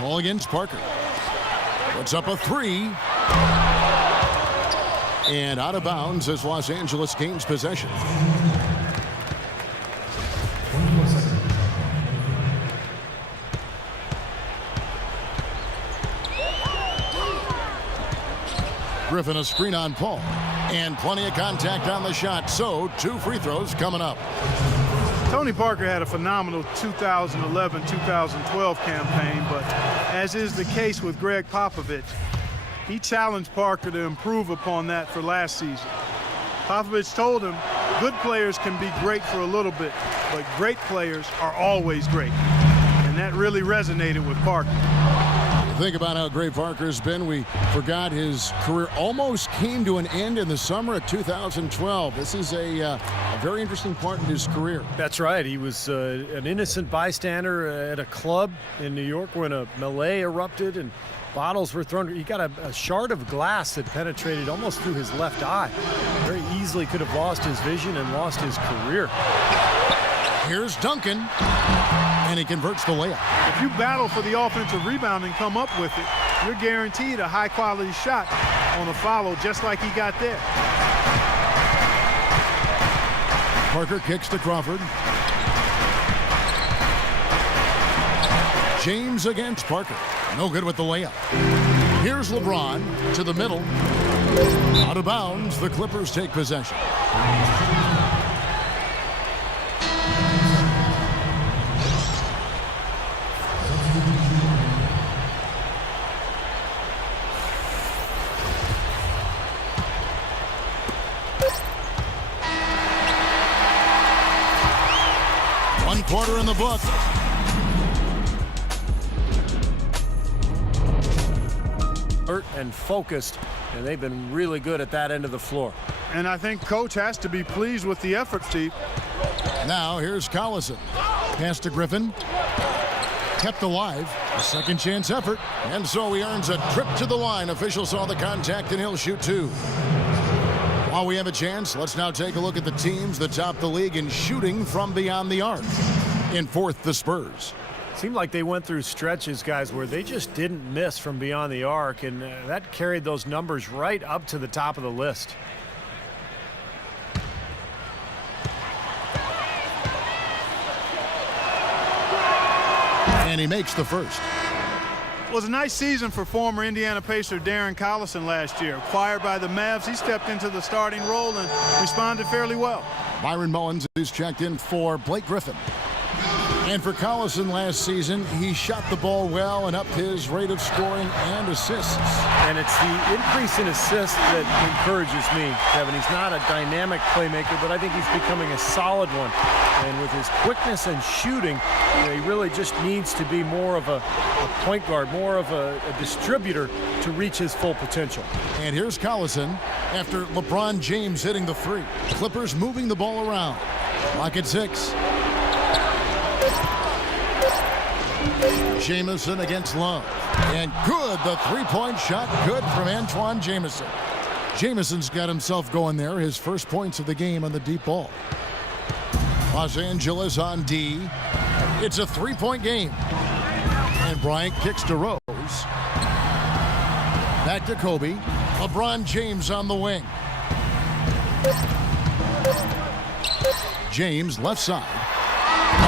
Ball against Parker. Puts up a three. And out of bounds as Los Angeles gains possession. Griffin a screen on Paul. And plenty of contact on the shot. So 2 free throws coming up. Tony Parker had a phenomenal 2011-2012 campaign, but as is the case with Greg Popovich, he challenged Parker to improve upon that for last season. Popovich told him, good players can be great for a little bit, but great players are always great. And that really resonated with Parker. Think about how great Parker's been. We forgot his career almost came to an end in the summer of 2012. This is a very interesting part in his career. That's right. He was an innocent bystander at a club in New York when a melee erupted and bottles were thrown. He got a shard of glass that penetrated almost through his left eye. Very easily could have lost his vision and lost his career. Here's Duncan, and he converts the layup. If you battle for the offensive rebound and come up with it, you're guaranteed a high-quality shot on a follow, just like he got there. Parker kicks to Crawford. James against Parker. No good with the layup. Here's LeBron to the middle. Out of bounds, the Clippers take possession. One quarter in the book. And focused, and they've been really good at that end of the floor. And I think Coach has to be pleased with the effort, Steve. Now here's Collison. Pass to Griffin. Kept alive. A second chance effort. And so he earns a trip to the line. Official saw the contact and he'll shoot 2. While we have a chance, let's now take a look at the teams that top the league in shooting from beyond the arc. In 4th, the Spurs. Seemed like they went through stretches, guys, where they just didn't miss from beyond the arc, and that carried those numbers right up to the top of the list. And he makes the first. It was a nice season for former Indiana Pacer Darren Collison last year. Acquired by the Mavs, he stepped into the starting role and responded fairly well. Byron Mullins is checked in for Blake Griffin. And for Collison last season, he shot the ball well and upped his rate of scoring and assists. And it's the increase in assists that encourages me, Kevin. He's not a dynamic playmaker, but I think he's becoming a solid one. And with his quickness and shooting, he really just needs to be more of a point guard, more of a distributor to reach his full potential. And here's Collison after LeBron James hitting the 3. Clippers moving the ball around. Clock at 6. Jamison against Love. And good, the 3-point shot, good from Antoine Jamison. Jamison's got himself going there, his first points of the game on the deep ball. Los Angeles on D. It's a 3-point game. And Bryant kicks to Rose. Back to Kobe. LeBron James on the wing. James left side.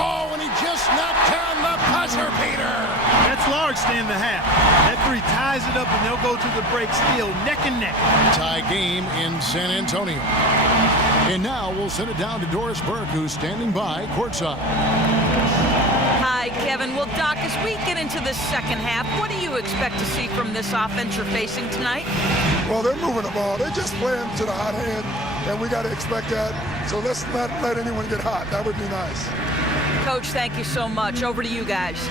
Oh, and he just knocked down the buzzer beater. That's large to end the half. That 3 ties it up, and they'll go to the break still neck and neck. Tie game in San Antonio. And now we'll send it down to Doris Burke, who's standing by courtside. Hi, Kevin. Well, Doc, as we get into the second half, what do you expect to see from this offense you're facing tonight? Well, they're moving the ball. They're just playing to the hot hand, and we got to expect that. So let's not let anyone get hot. That would be nice. Coach, thank you so much. Over to you guys.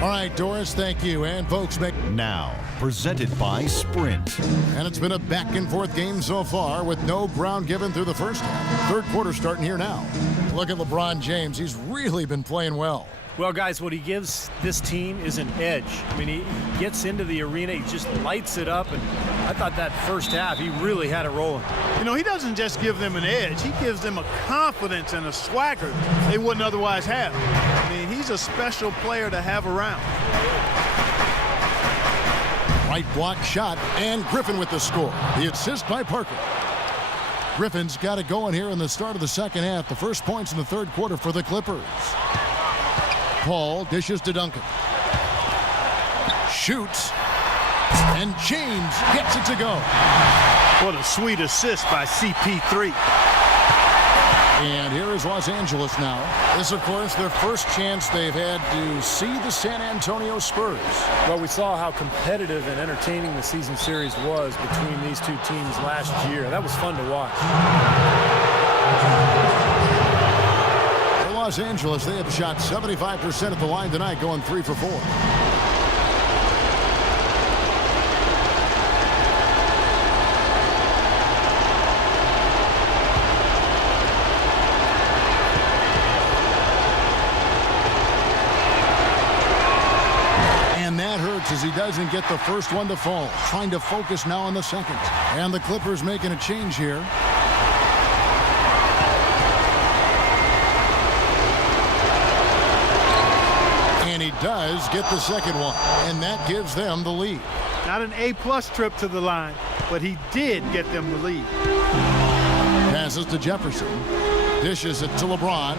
All right, Doris, thank you. And folks, now presented by Sprint. And it's been a back-and-forth game so far with no ground given through the first half. Third quarter starting here now. Look at LeBron James. He's really been playing well. Well, guys, what he gives this team is an edge. I mean, he gets into the arena, he just lights it up, and I thought that first half, he really had it rolling. You know, he doesn't just give them an edge. He gives them a confidence and a swagger they wouldn't otherwise have. I mean, he's a special player to have around. Right block shot, and Griffin with the score. The assist by Parker. Griffin's got it going here in the start of the second half. The first points in the third quarter for the Clippers. Paul dishes to Duncan. Shoots. And James gets it to go. What a sweet assist by CP3. And here is Los Angeles now. This, of course, their first chance they've had to see the San Antonio Spurs. Well, we saw how competitive and entertaining the season series was between these two teams last year. That was fun to watch. For Los Angeles, they have shot 75% at the line tonight, going 3 for 4. As he doesn't get the first one to fall. Trying to focus now on the second. And the Clippers making a change here. And he does get the second one. And that gives them the lead. Not an A-plus trip to the line, but he did get them the lead. Passes to Jefferson. Dishes it to LeBron.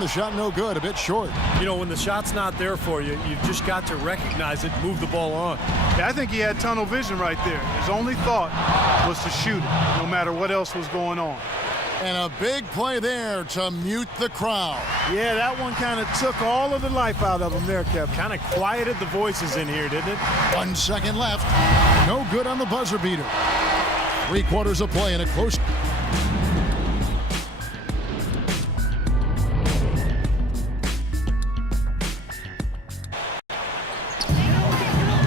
The shot no good, a bit short. You know, when the shot's not there for you, you've just got to recognize it, move the ball on. Yeah, I think he had tunnel vision right there. His only thought was to shoot it, no matter what else was going on. And a big play there to mute the crowd. Yeah, that one kind of took all of the life out of him there, Kevin. Kind of quieted the voices in here, didn't it? 1 second left. No good on the buzzer beater. 3 quarters of play in a close.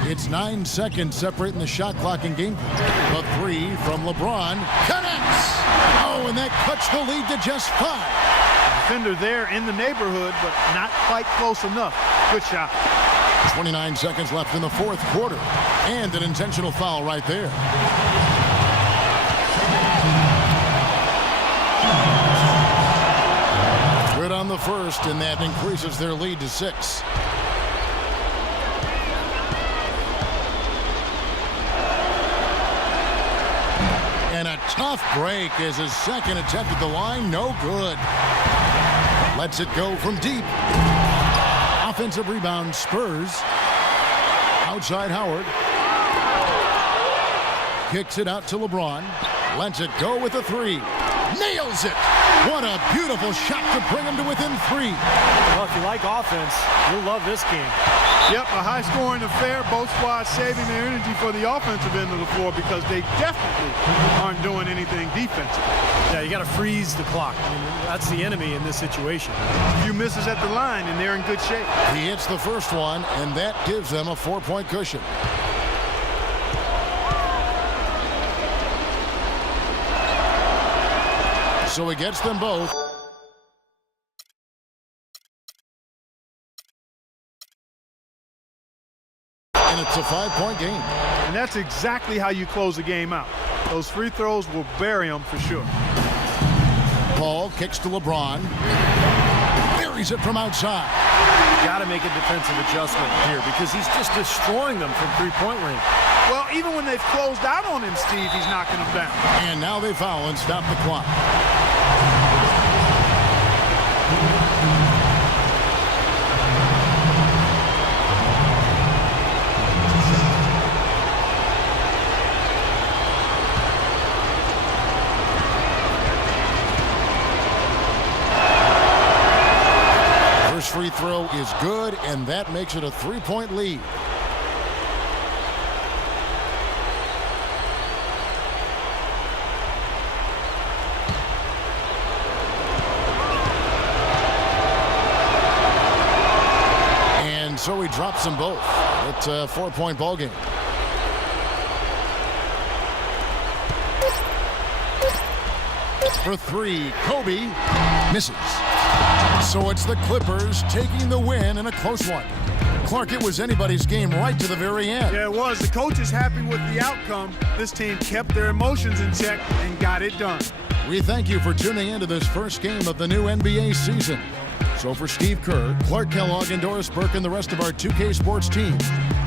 It's 9 seconds separating the shot clock and game play. The 3 from LeBron connects. Oh, and that cuts the lead to just 5. Defender there in the neighborhood, but not quite close enough. Good shot. 29 seconds left in the fourth quarter. And an intentional foul right there. Good on the first, and that increases their lead to 6. And a tough break as his second attempt at the line, no good. Lets it go from deep. Offensive rebound, Spurs. Outside Howard. Kicks it out to LeBron. Lets it go with a 3. Nails it! What a beautiful shot to bring him to within 3. Well, if you like offense, you'll love this game. Yep, a high-scoring affair. Both squads saving their energy for the offensive end of the floor because they definitely aren't doing anything defensive. Yeah, you got to freeze the clock. I mean, that's the enemy in this situation. A few misses at the line, and they're in good shape. He hits the first one, and that gives them a 4-point cushion. So he gets them both. And it's a 5-point game. And that's exactly how you close a game out. Those free throws will bury them for sure. Paul kicks to LeBron. Buries it from outside. Got to make a defensive adjustment here because he's just destroying them from three-point range. Well, even when they've closed out on him, Steve, he's knocking them down. And now they foul and stop the clock. First free throw is good, and that makes it a 3-point lead. And so he drops them both. It's a 4-point ball game. For 3, Kobe misses. So it's the Clippers taking the win in a close one. Clark, it was anybody's game right to the very end. Yeah, it was. The coach is happy with the outcome. This team kept their emotions in check and got it done. We thank you for tuning in to this first game of the new NBA season. So for Steve Kerr, Clark Kellogg, and Doris Burke, and the rest of our 2K Sports team,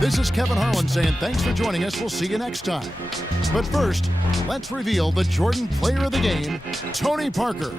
This is Kevin Harlan saying thanks for joining us. We'll see you next time. But first, let's reveal the Jordan Player of the Game, Tony Parker.